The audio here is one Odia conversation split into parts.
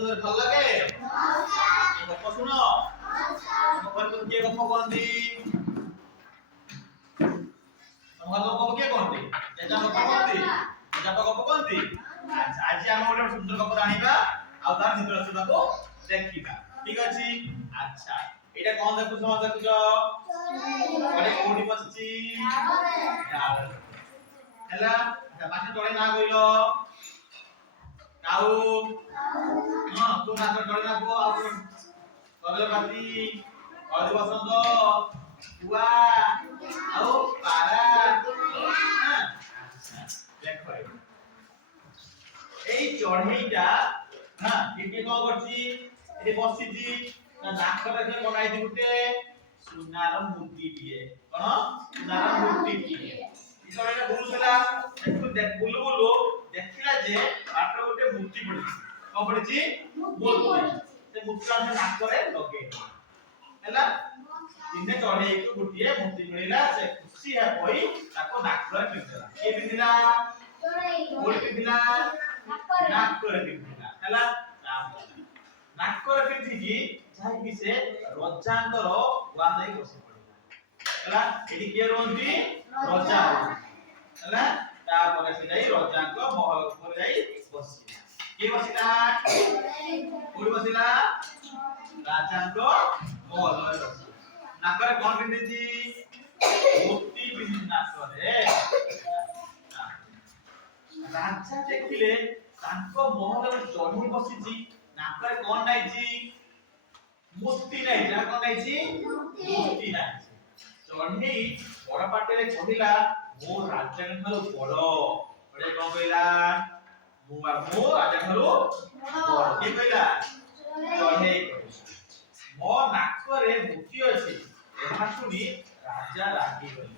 তোমাদের ভালো লাগে? গল্প শুনো? কে গল্প কহନ୍ତି? তোমার গল্প কে কহନ୍ତି? যেটা গল্প কহନ୍ତି? যেটা গল্প কহନ୍ତି? আচ্ছা আজ আমি ଗୋଟେ সুন্দর গল্প জানিবা ଆଉ তার ভিতর আছে তাকো দেখিবা ঠিক আছে আচ্ছা এটা কোন দেখু সমাজ দেখুছ আরে কোডি বসছি ହେଲା পাশে চড়ে না কইল কাউ হ্যাঁ কোন নাচ চড়ে না কো আর কদল পাতি কদল বসন্ত কুয়া ଆଉ পারা হ্যাঁ আচ্ছা দেখো এই চড়েইটা হ্যাঁ কিকে কোন করছি এটি বসিছি না নাকটাকে বনাইছি গুটে সুনার মূর্তি দিয়ে কোন সুনার মূর্তি দিয়ে এটা বলুছিলা একটু দেখ বলু বলু দেখিলা যে আটটা গুটে মূর্তি পড়িছি কোন পড়িছি মূর্তি সে মূর্তিটা সে নাক করে লগে ହେଲା দিনে চড়েইକୁ গুটিয়ে মূর্তি মিଳିଲା ସେ ଖୁସି ହୋଇ ତାକୁ ନାକରେ ପିନ୍ଧିଲା କିଏ ପିନ୍ଧିଲା କୋଉଠି ପିନ୍ଧିଲା ନାକରେ ପିନ୍ଧିଲା ହେଲା ନାକରେ ପିନ୍ଧିକି ଯାଇକି ସେ ରଜାଙ୍କର ୱାନରେ ବସି ପଡ଼ିଲା ହେଲା ଏଠି କିଏ ରୁହନ୍ତି ରଜା ହେଲା ତାପରେ ସେ ଯାଇ ରଜାଙ୍କ ମହଲ ଉପରେ ଯାଇ ବସିଲା କିଏ ବସିଲା କୋଉଠି ବସିଲା ରାଜାଙ୍କ ମହଲରେ ବସିଲା ନାକରେ କଣ ପିନ୍ଧିଛି ମୋତି ପିନ୍ଧିଛି ନାକରେ ରାଜା ଦେଖିଲେ ତାଙ୍କ ମହଲରେ ଚଢ଼େଇ ବସିଛି ନାକରେ କଣ ନାଇଛି ମୋତି ନାଇଛି ନା କଣ ନାଇଛି ମୋତି ନାଇଛି ଚଢ଼େଇ ବଡ଼ ପାଟିରେ କହିଲା ମୋ ରାଜାଙ୍କ ଠାରୁ ବଡ଼ ବଡ଼େ କଣ କହିଲା ମୁଁ ରାଜା ଠାରୁ ବଡ଼ କିଏ କହିଲା ଚଢ଼େଇ ମୋ ନାକରେ ମୋତି ଅଛି ଏହା ଶୁଣି ରାଜା ରାଗିଗଲେ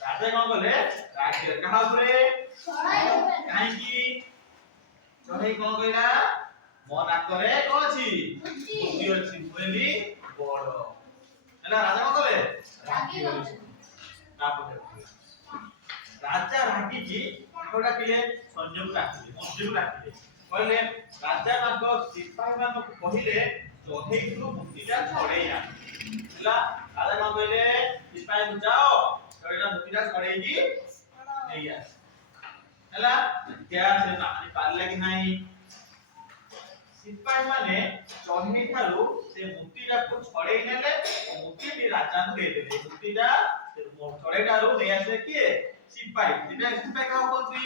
ରାଜା କଣ କଲେ ରାଗିଲେ କାହା ଉପରେ କାହିଁକି ଚଢ଼େଇ କଣ କହିଲା ମୋ ନାକରେ କଣ ଅଛି ମୋତି ଅଛି ମୁଁ ହେଲି ବଡ଼ ହେଲା ରାଜା କଣ କଲେ ରାଗିଗଲେ ତାପରେ ରାଜା ରାଗିକି କାହାକୁ ଡାକିଲେ ସୈନ୍ୟକୁ ଡାକିଲେ ମନ୍ତ୍ରୀକୁ ଡାକିଲେ କହିଲେ ରାଜା ତାଙ୍କ ସିପାହୀମାନଙ୍କୁ କହିଲେ ଚଢ଼େଇରୁ ମୋତିଟା ଛଡ଼େଇ ଆଣ ହେଲା ରାଜା କଣ କହିଲେ ସିପାହୀକୁ ଯାଅ ଚଢ଼େଇର ମୋତିଟା ଛଡ଼େଇକି ନେଇ ଆସ ହେଲା ଦେଖିଆ ସେ ମାନି ପାରିଲା କି ନାହିଁ ସିପାହୀ ମାନେ ଚଢ଼େଇ ଠାରୁ ସେ ମୋତିଟାକୁ ଛଡ଼େଇ ନେଲେ ମୋତିଟି ରାଜାଙ୍କୁ ଦେଇଦେଲେ ମୋତିଟା ଚଢ଼େଇଠାରୁ ନେଇ ଆସିଲେ କିଏ ସିପାହୀ ସିପାହୀ କାହାକୁ କହନ୍ତି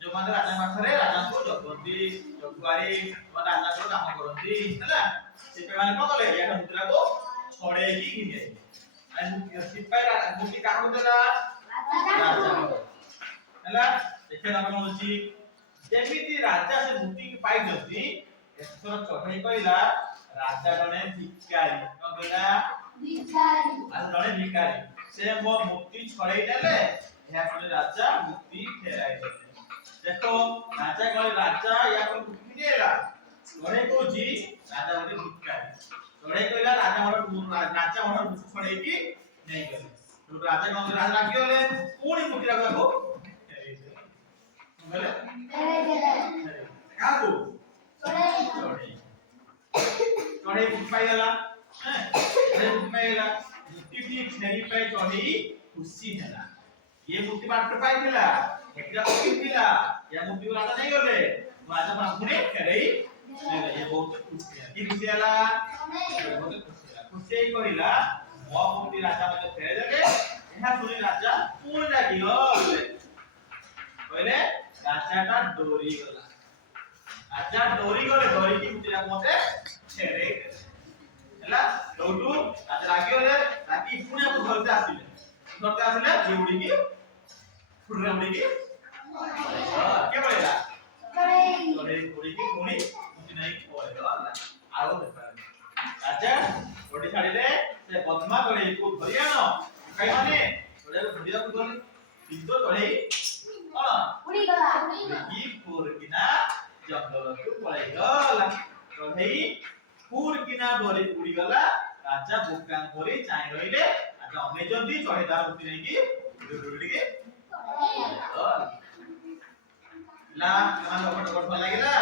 ଯୋଉମାନେ ରାଜା ପାଖରେ ରାଜାଙ୍କୁ ଜଗନ୍ତି ଜଗୁଆଳି ରାଜାଙ୍କ କାମ କରନ୍ତି ହେଲା ସିପାହୀ ମାନେ କଣ କଲେ ଏଇଟା ମୁଦ୍ରାକୁ ଛଡ଼େଇକି ଘିନି ଆଇଲେ ସିପାହୀ ମୁଦ୍ରା କାହାକୁ ଦେଲା ରାଜା ହେଲା ଦେଖିବା କଣ ହଉଛି ଯେମିତି ରାଜା ସେ ମୁଦ୍ରାକୁ ପାଇଛନ୍ତି ଏଥର ଚଢ଼େଇ କହିଲା ରାଜା ଜଣେ ଭିକାରୀ କଣ କହିଲା ଭିକାରୀ ଜଣେ ଭିକାରୀ ସେ ମୋ ମୁକ୍ତି ଛଡ଼େଇ ନେଲେ ଏହା ପରେ ରାଜା ମୁକ୍ତି ଫେରାଇ ଦେଲେ देखो राजा कहले राजा या पर मुक्ति नेला चढ़े कोजी राजा ଗୋଟେ ଭିକାରୀ ଚଢ଼େ କହିଲା ରାଜା ମୋର ମୁକ୍ତି ଛଡ଼େଇ କି ନେଇ ଗଲେ ତ ରାଜା କଣ ରାଜା ରାଗି ଗଲେ କୋଣି ମୁକ୍ତି ରାଖାକୁ ଗଲେ କାକୁ ଚଢ଼େଇ ମୁକ୍ତି ପାଇଗଲା ଚଢ଼େଇ ମୁକ୍ତି ପାଇଗଲା ମୁକ୍ତିଟି ଫେରି ପାଇ ଚଢ଼େଇ ଖୁସି ହେଲା ये मुक्ति बात पाइथिला एकरा पकिथिला या मुक्ति राजा नहीं गले राजा बापुने फेरई नेले ये बहुत खुशी है की खुशी हला बहुत खुशी है खुशी कहिला मो मुक्ति राजा मते फेरे देले एहा सुनी राजा पूर्ण लागी गले कहले राजाटा डोरी गला राजा डोरी की मुक्ति मते फेरे हला लोटू राजा लागी गले राती पुणे घरते आसिले जीवड़ी की फुटरे उड़ी की क्या बोलेगा चढ़े उड़ी की कोनी मुझे नहीं बोलेगा आरो देखा राजा बॉडी छाड़ी ले से बदमा चढ़े को धरिया न कई माने चढ़े धरिया को गले किंतु चढ़े कोन उड़ी गला की पूर किना जंगल को पळाई गला चढ़े पूर किना डोरी उड़ी गला राजा बुकान परी चाहि रहिले अने जल्दी चढ़े तार मुक्ति नहीं की उड़ी के ला कमान लोग लागेला